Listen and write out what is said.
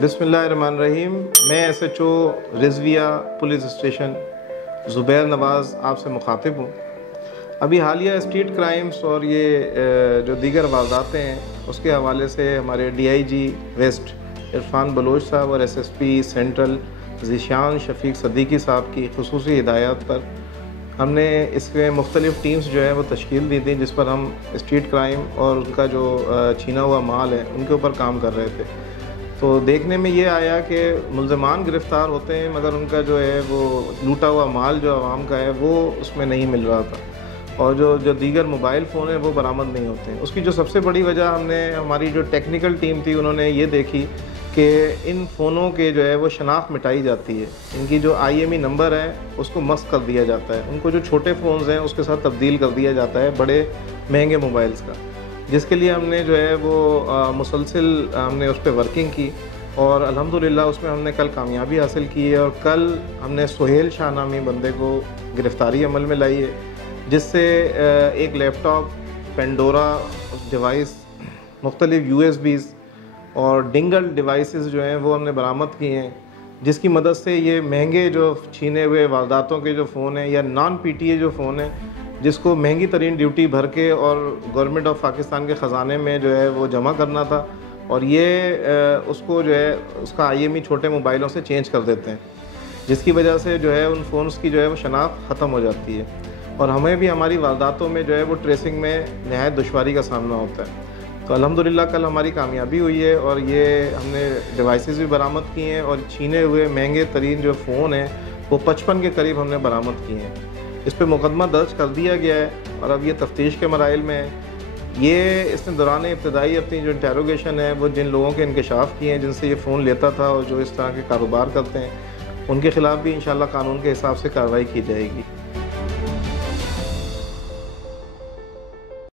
बिस्मिल्लाहिर्रहमानिर्रहीम। मैं SHO Rizvia police station Zubair Nawaz आपसे मुखातिब हूँ। अभी हालिया स्ट्रीट क्राइम्स और ये जो दीगर वारदातें हैं उसके हवाले से हमारे DIG वेस्ट इरफान बलोच साहब और SSP सेंट्रल ज़ीशान शफीक सदीकी साहब की खुसूसी हिदायत पर हमने इसमें मुख्तलिफ़ टीम्स जो है वो तश्कील दी थी, जिस पर हम स्ट्रीट क्राइम और उनका जो छीना हुआ माल है उनके ऊपर काम कर रहे थे। तो देखने में ये आया कि मुल्ज़मान गिरफ़्तार होते हैं मगर उनका जो है वो लूटा हुआ माल जो आवाम का है वो उसमें नहीं मिल रहा था, और जो दीगर मोबाइल फ़ोन है वो बरामद नहीं होते हैं। उसकी जो सबसे बड़ी वजह हमारी जो टेक्निकल टीम थी उन्होंने ये देखी कि इन फ़ोनों के जो है वो शनाख्त मिटाई जाती है, इनकी जो IMEI नंबर है उसको मस्क कर दिया जाता है, उनको जो छोटे फ़ोन्स हैं उसके साथ तब्दील कर दिया जाता है बड़े महंगे मोबाइल्स का, जिसके लिए हमने जो है वो मुसलसिल हमने उस पर वर्किंग की और अल्हम्दुलिल्लाह उसमें हमने कल कामयाबी हासिल की है। और कल हमने सुहेल शाह नामी बंदे को गिरफ़्तारी अमल में लाई है, जिससे एक लैपटॉप, पेंडोरा डिवाइस, मुख्तलिफ़ USBs और डिंगल डिवाइसेस जो हैं वो हमने बरामद किए हैं, जिसकी मदद से ये महंगे जो छीने हुए वारदातों के जो फ़ोन हैं या नॉन PTA जो फ़ोन है जिसको महंगी तरीन ड्यूटी भर के और गवर्नमेंट ऑफ पाकिस्तान के ख़जाने में जो है वो जमा करना था, और ये उसको जो है उसका IMEI छोटे मोबाइलों से चेंज कर देते हैं, जिसकी वजह से जो है उन फ़ोन्स की जो है वो शनाख्त ख़त्म हो जाती है और हमें भी हमारी वारदातों में जो है वो ट्रेसिंग में नहायत दुश्वारी का सामना होता है। तो अल्हम्दुलिल्लाह कल हमारी कामयाबी हुई है और ये हमने डिवाइसेस भी बरामद किए हैं और छीने हुए महंगे तरीन जो फ़ोन हैं वो 55 के करीब हमने बरामद किए हैं। इस पर मुकदमा दर्ज कर दिया गया है और अब ये तफ्तीश के मराइल में है। ये इसने दौरान इब्तदाई अपनी जो इंटेरोगेशन है वो जिन लोगों के इंकशाफ किए हैं जिनसे ये फ़ोन लेता था और जो इस तरह के कारोबार करते हैं उनके ख़िलाफ़ भी इंशाअल्लाह कानून के हिसाब से कार्रवाई की जाएगी।